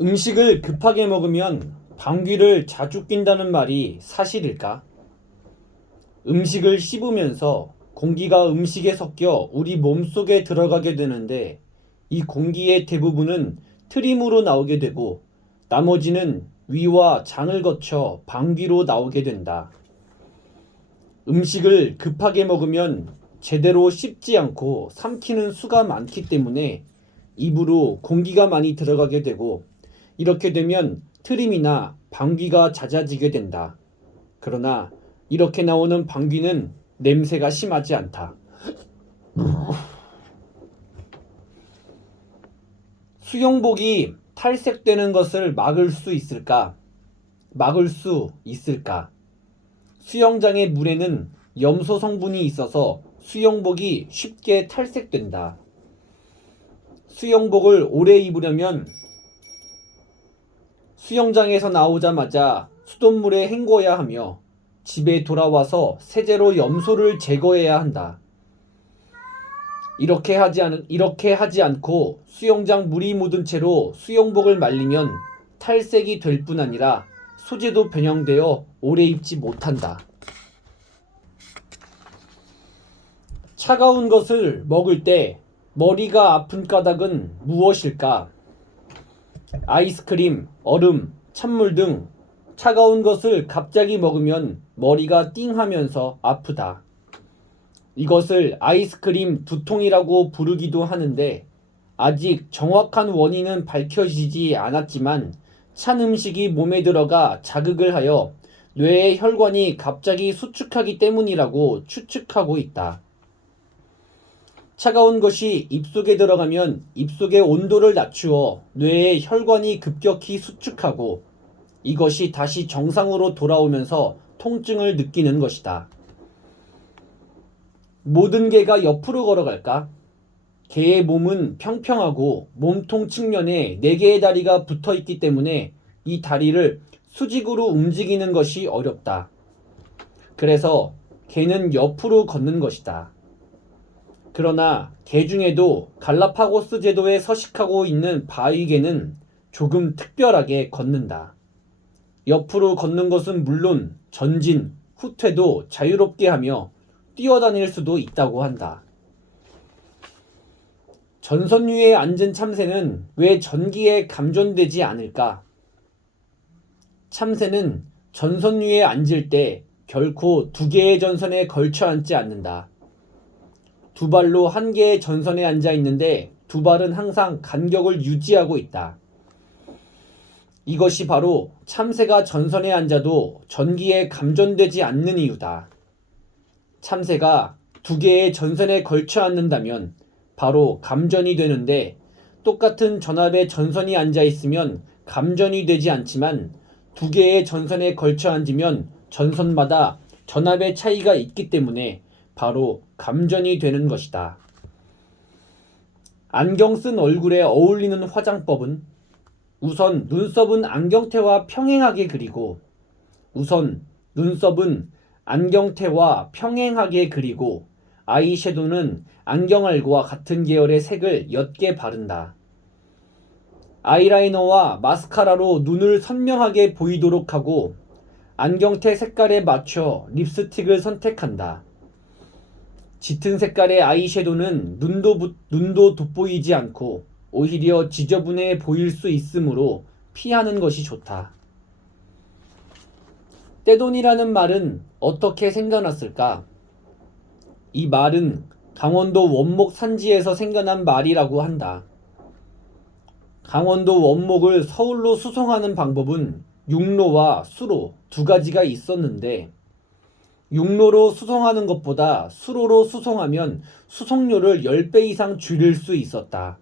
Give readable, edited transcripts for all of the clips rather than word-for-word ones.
음식을 급하게 먹으면 방귀를 자주 낀다는 말이 사실일까? 음식을 씹으면서 공기가 음식에 섞여 우리 몸속에 들어가게 되는데 이 공기의 대부분은 트림으로 나오게 되고 나머지는 위와 장을 거쳐 방귀로 나오게 된다. 음식을 급하게 먹으면 제대로 씹지 않고 삼키는 수가 많기 때문에 입으로 공기가 많이 들어가게 되고 이렇게 되면 트림이나 방귀가 잦아지게 된다. 그러나 이렇게 나오는 방귀는 냄새가 심하지 않다. 수영복이 탈색되는 것을 막을 수 있을까? 막을 수 있을까? 수영장의 물에는 염소 성분이 있어서 수영복이 쉽게 탈색된다. 수영복을 오래 입으려면 수영장에서 나오자마자 수돗물에 헹궈야 하며 집에 돌아와서 세제로 염소를 제거해야 한다. 이렇게 하지 않고 수영장 물이 묻은 채로 수영복을 말리면 탈색이 될 뿐 아니라 소재도 변형되어 오래 입지 못한다. 차가운 것을 먹을 때 머리가 아픈 까닭은 무엇일까? 아이스크림, 얼음, 찬물 등 차가운 것을 갑자기 먹으면 머리가 띵하면서 아프다. 이것을 아이스크림 두통이라고 부르기도 하는데 아직 정확한 원인은 밝혀지지 않았지만 찬 음식이 몸에 들어가 자극을 하여 뇌의 혈관이 갑자기 수축하기 때문이라고 추측하고 있다. 차가운 것이 입속에 들어가면 입속의 온도를 낮추어 뇌의 혈관이 급격히 수축하고 이것이 다시 정상으로 돌아오면서 통증을 느끼는 것이다. 모든 개가 옆으로 걸어갈까? 개의 몸은 평평하고 몸통 측면에 4개의 다리가 붙어 있기 때문에 이 다리를 수직으로 움직이는 것이 어렵다. 그래서 개는 옆으로 걷는 것이다. 그러나 개 중에도 갈라파고스 제도에 서식하고 있는 바위개는 조금 특별하게 걷는다. 옆으로 걷는 것은 물론 전진, 후퇴도 자유롭게 하며 뛰어다닐 수도 있다고 한다. 전선 위에 앉은 참새는 왜 전기에 감전되지 않을까? 참새는 전선 위에 앉을 때 결코 2개의 전선에 걸쳐 앉지 않는다. 2발로 1개의 전선에 앉아 있는데 2발은 항상 간격을 유지하고 있다. 이것이 바로 참새가 전선에 앉아도 전기에 감전되지 않는 이유다. 참새가 2개의 전선에 걸쳐 앉는다면 바로 감전이 되는데 똑같은 전압의 전선이 앉아 있으면 감전이 되지 않지만 2개의 전선에 걸쳐 앉으면 전선마다 전압의 차이가 있기 때문에 바로 감전이 되는 것이다. 안경 쓴 얼굴에 어울리는 화장법은 우선 눈썹은 안경테와 평행하게 그리고 아이섀도는 안경알과 같은 계열의 색을 옅게 바른다. 아이라이너와 마스카라로 눈을 선명하게 보이도록 하고 안경테 색깔에 맞춰 립스틱을 선택한다. 짙은 색깔의 아이섀도는 눈도 돋보이지 않고 오히려 지저분해 보일 수 있으므로 피하는 것이 좋다. 떼돈이라는 말은 어떻게 생겨났을까? 이 말은 강원도 원목 산지에서 생겨난 말이라고 한다. 강원도 원목을 서울로 수송하는 방법은 육로와 수로 2가지가 있었는데 육로로 수송하는 것보다 수로로 수송하면 수송료를 10배 이상 줄일 수 있었다.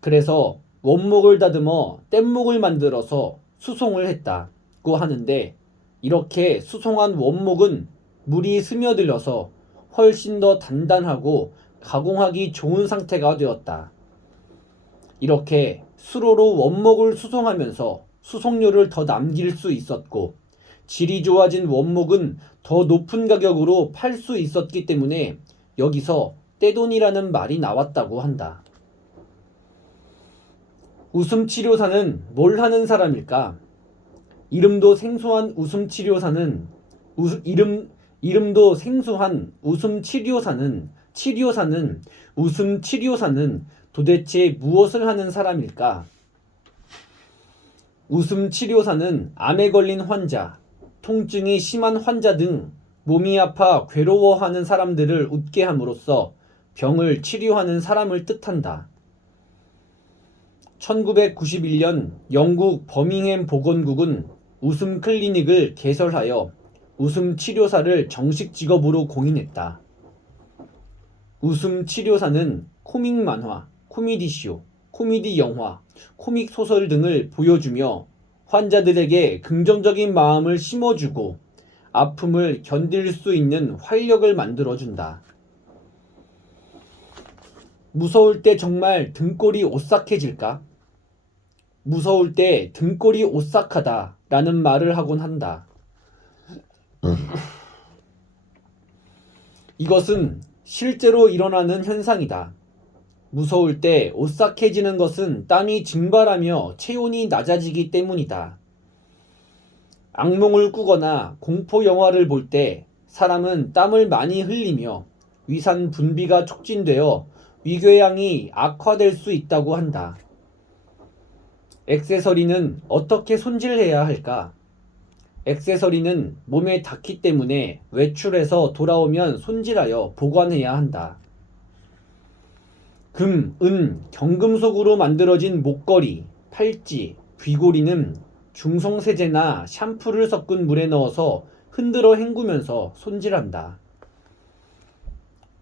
그래서 원목을 다듬어 뗏목을 만들어서 수송을 했다고 하는데 이렇게 수송한 원목은 물이 스며들어서 훨씬 더 단단하고 가공하기 좋은 상태가 되었다. 이렇게 수로로 원목을 수송하면서 수송료를 더 남길 수 있었고 질이 좋아진 원목은 더 높은 가격으로 팔 수 있었기 때문에 여기서 떼돈이라는 말이 나왔다고 한다. 웃음치료사는 뭘 하는 사람일까? 이름도 생소한 이름도 생소한 웃음치료사는 도대체 무엇을 하는 사람일까? 웃음치료사는 암에 걸린 환자, 통증이 심한 환자 등 몸이 아파 괴로워하는 사람들을 웃게 함으로써 병을 치료하는 사람을 뜻한다. 1991년 영국 버밍햄 보건국은 웃음 클리닉을 개설하여 웃음 치료사를 정식 직업으로 공인했다. 웃음 치료사는 코믹 만화, 코미디 쇼, 코미디 영화, 코믹 소설 등을 보여주며 환자들에게 긍정적인 마음을 심어주고 아픔을 견딜 수 있는 활력을 만들어준다. 무서울 때 정말 등골이 오싹해질까? 무서울 때 등골이 오싹하다 라는 말을 하곤 한다. 이것은 실제로 일어나는 현상이다. 무서울 때 오싹해지는 것은 땀이 증발하며 체온이 낮아지기 때문이다. 악몽을 꾸거나 공포 영화를 볼 때 사람은 땀을 많이 흘리며 위산 분비가 촉진되어 위궤양이 악화될 수 있다고 한다. 액세서리는 어떻게 손질해야 할까? 액세서리는 몸에 닿기 때문에 외출해서 돌아오면 손질하여 보관해야 한다. 금, 은, 경금속으로 만들어진 목걸이, 팔찌, 귀고리는 중성세제나 샴푸를 섞은 물에 넣어서 흔들어 헹구면서 손질한다.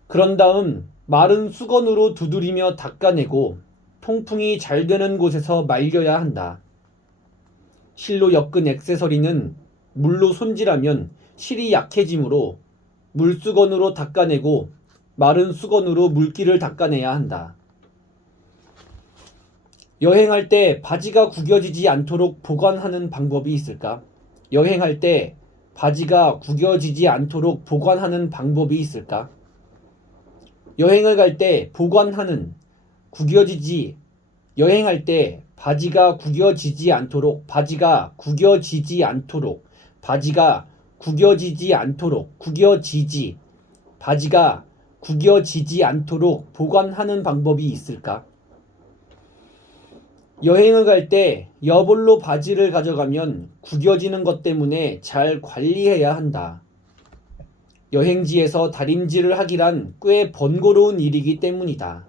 그런 다음 마른 수건으로 두드리며 닦아내고 통풍이 잘 되는 곳에서 말려야 한다. 실로 엮은 액세서리는 물로 손질하면 실이 약해지므로 물수건으로 닦아내고 마른 수건으로 물기를 닦아내야 한다. 여행할 때 바지가 구겨지지 않도록 보관하는 방법이 있을까? 여행할 때 바지가 구겨지지 않도록 보관하는 방법이 있을까? 여행을 갈 때 여행할 때 바지가 구겨지지 않도록 보관하는 방법이 있을까? 여행을 갈 때 여벌로 바지를 가져가면 구겨지는 것 때문에 잘 관리해야 한다. 여행지에서 다림질을 하기란 꽤 번거로운 일이기 때문이다.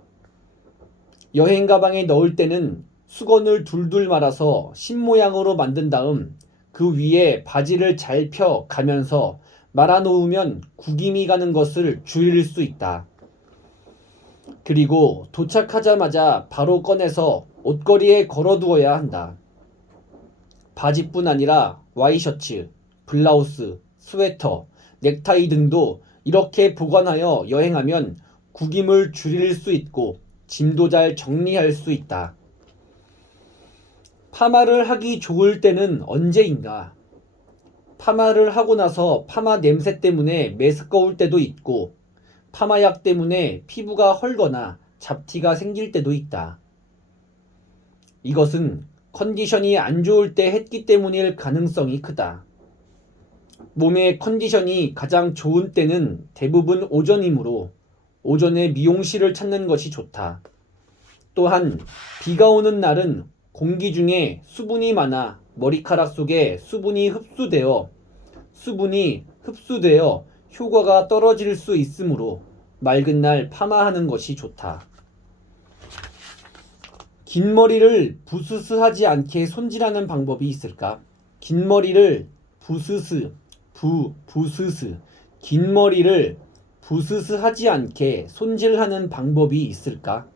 여행 가방에 넣을 때는 수건을 둘둘 말아서 심 모양으로 만든 다음 그 위에 바지를 잘 펴 가면서 말아 놓으면 구김이 가는 것을 줄일 수 있다. 그리고 도착하자마자 바로 꺼내서 옷걸이에 걸어두어야 한다. 바지뿐 아니라 와이셔츠, 블라우스, 스웨터, 넥타이 등도 이렇게 보관하여 여행하면 구김을 줄일 수 있고 짐도 잘 정리할 수 있다. 파마를 하기 좋을 때는 언제인가? 파마를 하고 나서 파마 냄새 때문에 메스꺼울 때도 있고 파마약 때문에 피부가 헐거나 잡티가 생길 때도 있다. 이것은 컨디션이 안 좋을 때 했기 때문일 가능성이 크다. 몸의 컨디션이 가장 좋은 때는 대부분 오전이므로 오전에 미용실을 찾는 것이 좋다. 또한 비가 오는 날은 공기 중에 수분이 많아 머리카락 속에 수분이 흡수되어 효과가 떨어질 수 있으므로 맑은 날 파마하는 것이 좋다. 긴 머리를 부스스하지 않게 손질하는 방법이 있을까? 긴 머리를 부스스하지 않게 손질하는 방법이 있을까?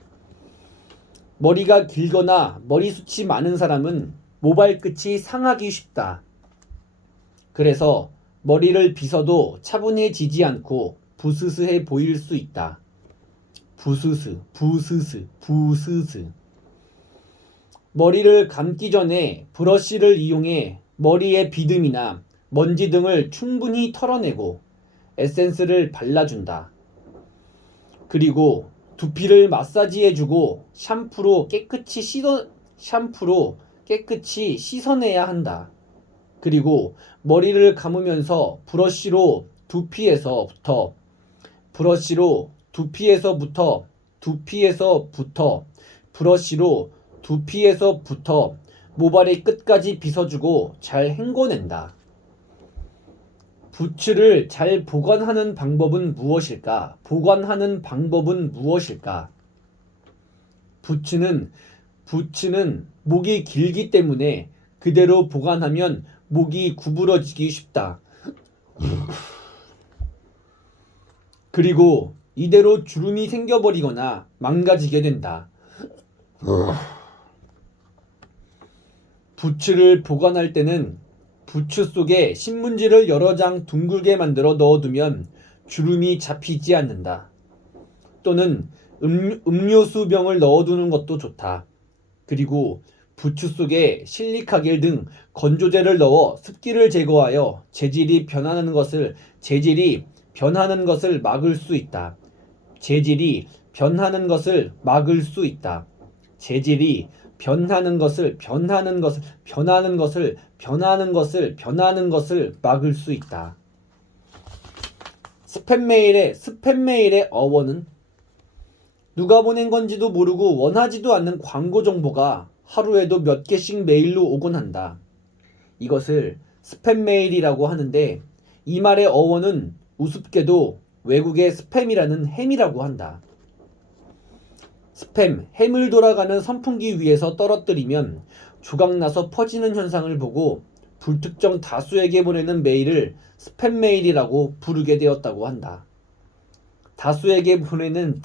머리가 길거나 머리숱이 많은 사람은 모발끝이 상하기 쉽다. 그래서 머리를 빗어도 차분해지지 않고 부스스해 보일 수 있다. 부스스. 머리를 감기 전에 브러쉬를 이용해 머리의 비듬이나 먼지 등을 충분히 털어내고 에센스를 발라준다. 그리고 두피를 마사지해주고 샴푸로 깨끗이 샴푸로 깨끗이 씻어내야 한다. 그리고 머리를 감으면서 두피에서부터 모발의 끝까지 빗어주고 잘 헹궈낸다. 부츠를 잘 보관하는 방법은 무엇일까? 부츠는 목이 길기 때문에 그대로 보관하면 목이 구부러지기 쉽다. 그리고 이대로 주름이 생겨버리거나 망가지게 된다. 부츠를 보관할 때는 부츠 속에 신문지를 여러 장 둥글게 만들어 넣어두면 주름이 잡히지 않는다. 또는 음료수병을 넣어두는 것도 좋다. 그리고 부츠 속에 실리카겔 등 건조제를 넣어 습기를 제거하여 재질이 변하는 것을 막을 수 있다. 막을 수 있다. 스팸 메일의 어원은 누가 보낸 건지도 모르고 원하지도 않는 광고 정보가 하루에도 몇 개씩 메일로 오곤 한다. 이것을 스팸 메일이라고 하는데 이 말의 어원은 우습게도 외국의 스팸이라는 햄이라고 한다. 햄을 돌아가는 선풍기 위에서 떨어뜨리면 조각나서 퍼지는 현상을 보고 불특정 다수에게 보내는 메일을 스팸 메일이라고 부르게 되었다고 한다. 다수에게 보내는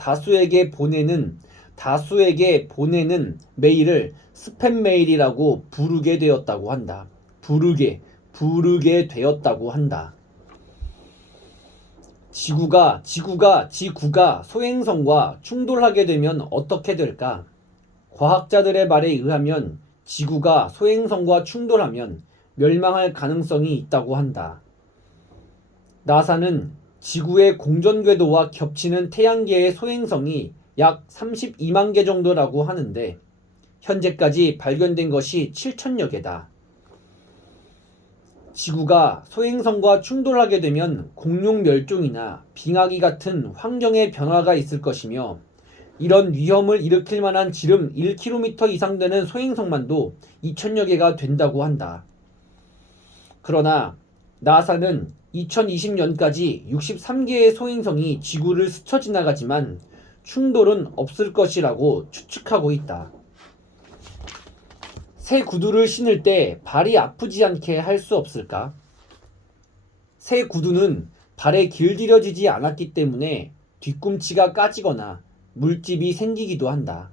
메일을 스팸 메일이라고 부르게 되었다고 한다. 부르게 되었다고 한다. 지구가 소행성과 충돌하게 되면 어떻게 될까? 과학자들의 말에 의하면 지구가 소행성과 충돌하면 멸망할 가능성이 있다고 한다. 나사는 지구의 공전 궤도와 겹치는 태양계의 소행성이 약 32만 개 정도라고 하는데 현재까지 발견된 것이 7천여 개다. 지구가 소행성과 충돌하게 되면 공룡 멸종이나 빙하기 같은 환경의 변화가 있을 것이며 이런 위험을 일으킬 만한 지름 1km 이상 되는 소행성만도 2천여 개가 된다고 한다. 그러나 나사는 2020년까지 63개의 소행성이 지구를 스쳐 지나가지만 충돌은 없을 것이라고 추측하고 있다. 새 구두를 신을 때 발이 아프지 않게 할 수 없을까? 새 구두는 발에 길들여지지 않았기 때문에 뒤꿈치가 까지거나 물집이 생기기도 한다.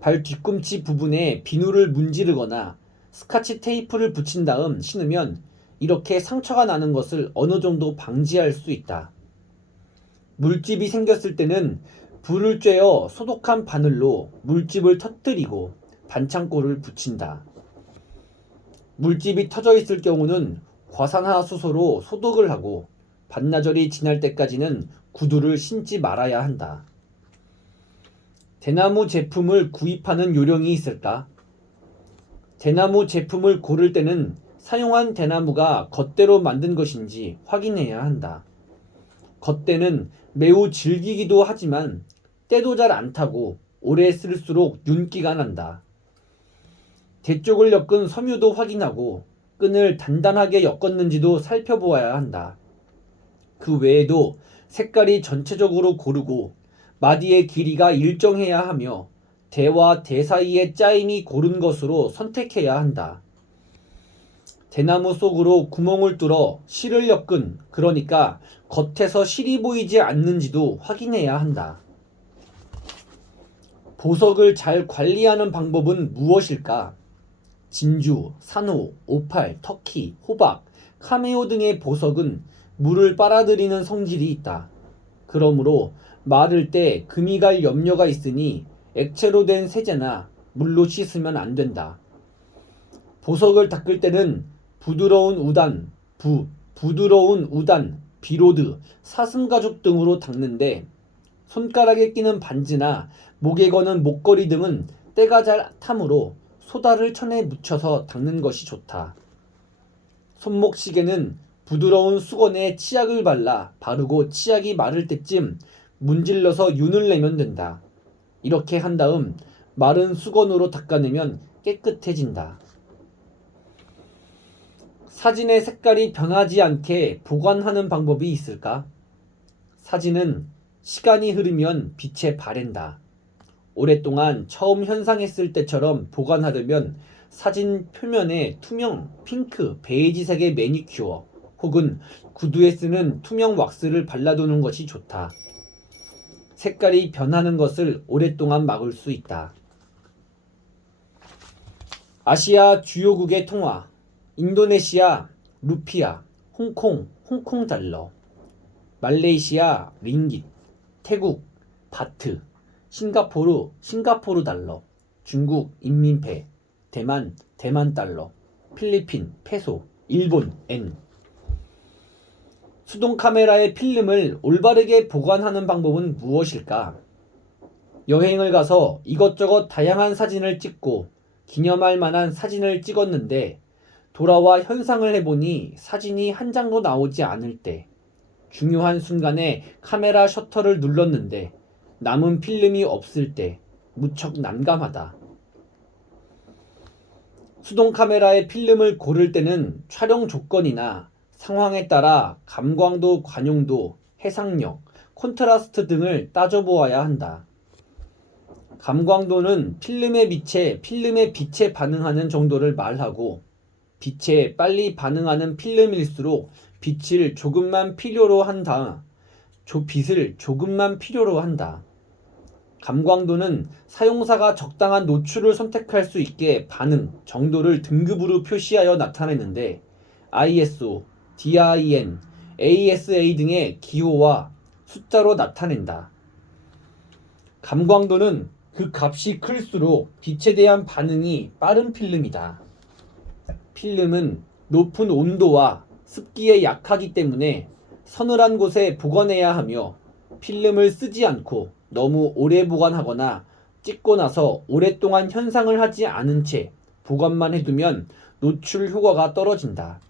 발 뒤꿈치 부분에 비누를 문지르거나 스카치 테이프를 붙인 다음 신으면 이렇게 상처가 나는 것을 어느 정도 방지할 수 있다. 물집이 생겼을 때는 불을 쬐어 소독한 바늘로 물집을 터뜨리고 반창고를 붙인다. 물집이 터져 있을 경우는 과산화수소로 소독을 하고 반나절이 지날 때까지는 구두를 신지 말아야 한다. 대나무 제품을 구입하는 요령이 있을까? 대나무 제품을 고를 때는 사용한 대나무가 겉대로 만든 것인지 확인해야 한다. 겉대는 매우 질기기도 하지만 때도 잘 안 타고 오래 쓸수록 윤기가 난다. 대 쪽을 엮은 섬유도 확인하고 끈을 단단하게 엮었는지도 살펴보아야 한다. 그 외에도 색깔이 전체적으로 고르고 마디의 길이가 일정해야 하며 대와 대 사이의 짜임이 고른 것으로 선택해야 한다. 대나무 속으로 구멍을 뚫어 실을 엮은, 그러니까 겉에서 실이 보이지 않는지도 확인해야 한다. 보석을 잘 관리하는 방법은 무엇일까? 진주, 산호, 오팔, 터키, 호박, 카메오 등의 보석은 물을 빨아들이는 성질이 있다. 그러므로 마를 때 금이 갈 염려가 있으니 액체로 된 세제나 물로 씻으면 안 된다. 보석을 닦을 때는 부드러운 우단, 비로드, 사슴가죽 등으로 닦는데 손가락에 끼는 반지나 목에 거는 목걸이 등은 때가 잘 타므로 소다를 천에 묻혀서 닦는 것이 좋다. 손목시계는 부드러운 수건에 치약을 발라 바르고 치약이 마를 때쯤 문질러서 윤을 내면 된다. 이렇게 한 다음 마른 수건으로 닦아내면 깨끗해진다. 사진의 색깔이 변하지 않게 보관하는 방법이 있을까? 사진은 시간이 흐르면 빛에 바랜다. 오랫동안 처음 현상했을 때처럼 보관하려면 사진 표면에 투명, 핑크, 베이지색의 매니큐어 혹은 구두에 쓰는 투명 왁스를 발라두는 것이 좋다. 색깔이 변하는 것을 오랫동안 막을 수 있다. 아시아 주요국의 통화, 인도네시아 루피아, 홍콩 달러, 말레이시아 링깃, 태국 바트, 싱가포르 달러, 중국 인민폐, 대만 달러, 필리핀 페소, 일본 엔. 수동 카메라의 필름을 올바르게 보관하는 방법은 무엇일까? 여행을 가서 이것저것 다양한 사진을 찍고 기념할 만한 사진을 찍었는데 돌아와 현상을 해보니 사진이 한 장도 나오지 않을 때, 중요한 순간에 카메라 셔터를 눌렀는데 남은 필름이 없을 때 무척 난감하다. 수동 카메라의 필름을 고를 때는 촬영 조건이나 상황에 따라 감광도, 관용도, 해상력, 콘트라스트 등을 따져보아야 한다. 감광도는 필름의 빛에 반응하는 정도를 말하고, 빛에 빨리 반응하는 필름일수록 빛을 조금만 필요로 한다. 감광도는 사용사가 적당한 노출을 선택할 수 있게 반응, 정도를 등급으로 표시하여 나타내는데 ISO, DIN, ASA 등의 기호와 숫자로 나타낸다. 감광도는 그 값이 클수록 빛에 대한 반응이 빠른 필름이다. 필름은 높은 온도와 습기에 약하기 때문에 서늘한 곳에 보관해야 하며 필름을 쓰지 않고 너무 오래 보관하거나 찍고 나서 오랫동안 현상을 하지 않은 채 보관만 해두면 노출 효과가 떨어진다.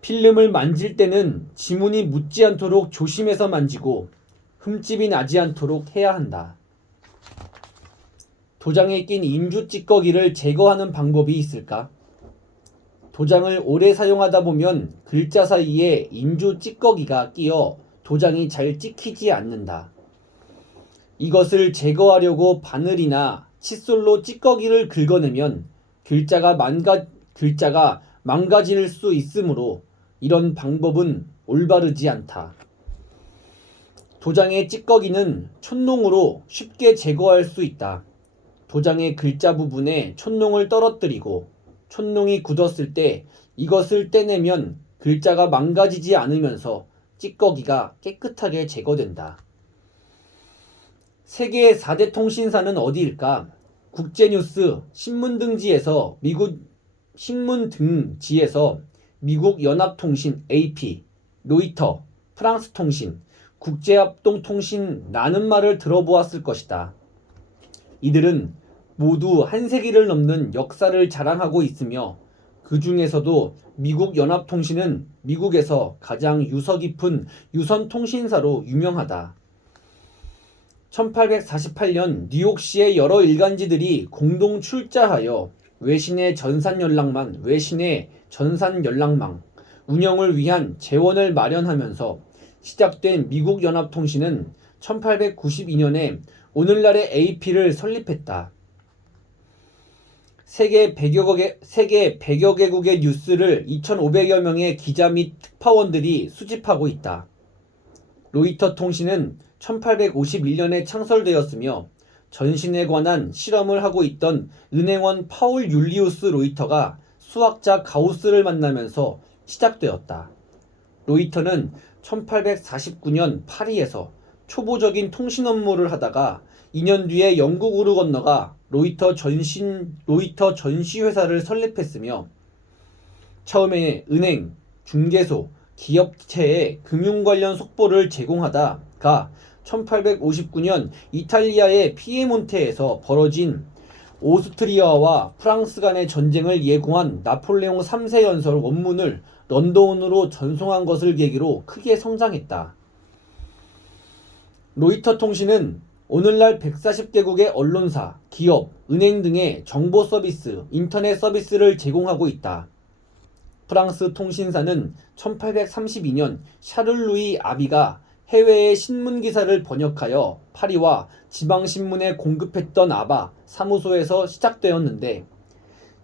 필름을 만질 때는 지문이 묻지 않도록 조심해서 만지고 흠집이 나지 않도록 해야 한다. 도장에 낀 인주 찌꺼기를 제거하는 방법이 있을까? 도장을 오래 사용하다 보면 글자 사이에 인주 찌꺼기가 끼어 도장이 잘 찍히지 않는다. 이것을 제거하려고 바늘이나 칫솔로 찌꺼기를 긁어내면 글자가 망가질 수 있으므로 이런 방법은 올바르지 않다. 도장의 찌꺼기는 촛농으로 쉽게 제거할 수 있다. 도장의 글자 부분에 촛농을 떨어뜨리고 촛농이 굳었을 때 이것을 떼내면 글자가 망가지지 않으면서 찌꺼기가 깨끗하게 제거된다. 세계 4대 통신사는 어디일까? 국제뉴스 신문 등지에서 미국 연합통신 AP, 로이터, 프랑스통신, 국제합동통신라는 말을 들어보았을 것이다. 이들은 모두 한 세기를 넘는 역사를 자랑하고 있으며 그 중에서도 미국 연합통신은 미국에서 가장 유서 깊은 유선통신사로 유명하다. 1848년 뉴욕시의 여러 일간지들이 공동 출자하여 외신의 전산 연락망 운영을 위한 재원을 마련하면서 시작된 미국 연합통신은 1892년에 오늘날의 AP를 설립했다. 세계 100여 개국의 뉴스를 2,500여 명의 기자 및 특파원들이 수집하고 있다. 로이터 통신은 1851년에 창설되었으며 전신에 관한 실험을 하고 있던 은행원 파울 율리우스 로이터가 수학자 가우스를 만나면서 시작되었다. 로이터는 1849년 파리에서 초보적인 통신 업무를 하다가 2년 뒤에 영국으로 건너가 로이터 전시회사를 설립했으며 처음에 은행, 중개소, 기업체에 금융 관련 속보를 제공하다가 1859년 이탈리아의 피에몬테에서 벌어진 오스트리아와 프랑스 간의 전쟁을 예고한 나폴레옹 3세 연설 원문을 런던으로 전송한 것을 계기로 크게 성장했다. 로이터 통신은 오늘날 140개국의 언론사, 기업, 은행 등의 정보 서비스, 인터넷 서비스를 제공하고 있다. 프랑스 통신사는 1832년 샤를 루이 아비가 해외의 신문 기사를 번역하여 파리와 지방신문에 공급했던 아바 사무소에서 시작되었는데,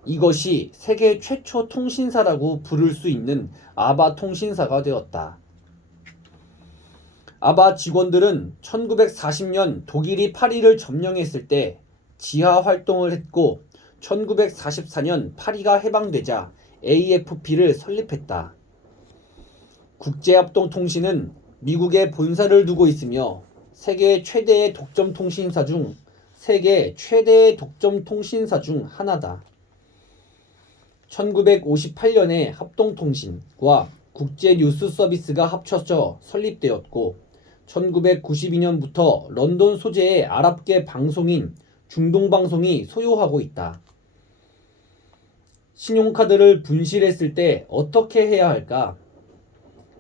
이것이 세계 최초 통신사라고 부를 수 있는 아바 통신사가 되었다. 아바 직원들은 1940년 독일이 파리를 점령했을 때 지하 활동을 했고, 1944년 파리가 해방되자 AFP를 설립했다. 국제합동통신은 미국에 본사를 두고 있으며 세계 최대의 독점 통신사 중 하나다. 1958년에 합동통신과 국제뉴스서비스가 합쳐져 설립되었고, 1992년부터 런던 소재의 아랍계 방송인 중동방송이 소유하고 있다. 신용카드를 분실했을 때 어떻게 해야 할까?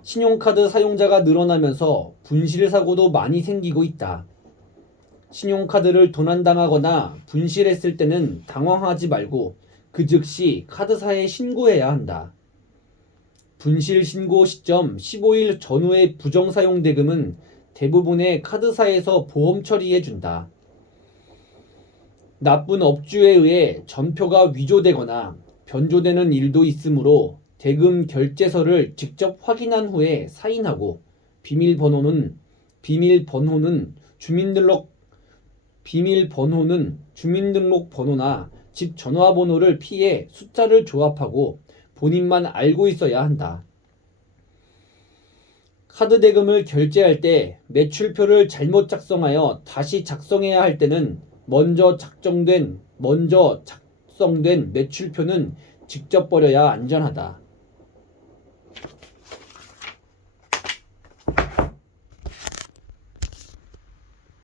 신용카드 사용자가 늘어나면서 분실 사고도 많이 생기고 있다. 신용카드를 도난당하거나 분실했을 때는 당황하지 말고 그 즉시 카드사에 신고해야 한다. 분실 신고 시점 15일 전후의 부정사용 대금은 대부분의 카드사에서 보험 처리해준다. 나쁜 업주에 의해 전표가 위조되거나 변조되는 일도 있으므로 대금 결제서를 직접 확인한 후에 사인하고, 비밀번호는 주민등록 번호나 집 전화번호를 피해 숫자를 조합하고 본인만 알고 있어야 한다. 카드 대금을 결제할 때 매출표를 잘못 작성하여 다시 작성해야 할 때는 먼저 작성된 매출표는 직접 버려야 안전하다.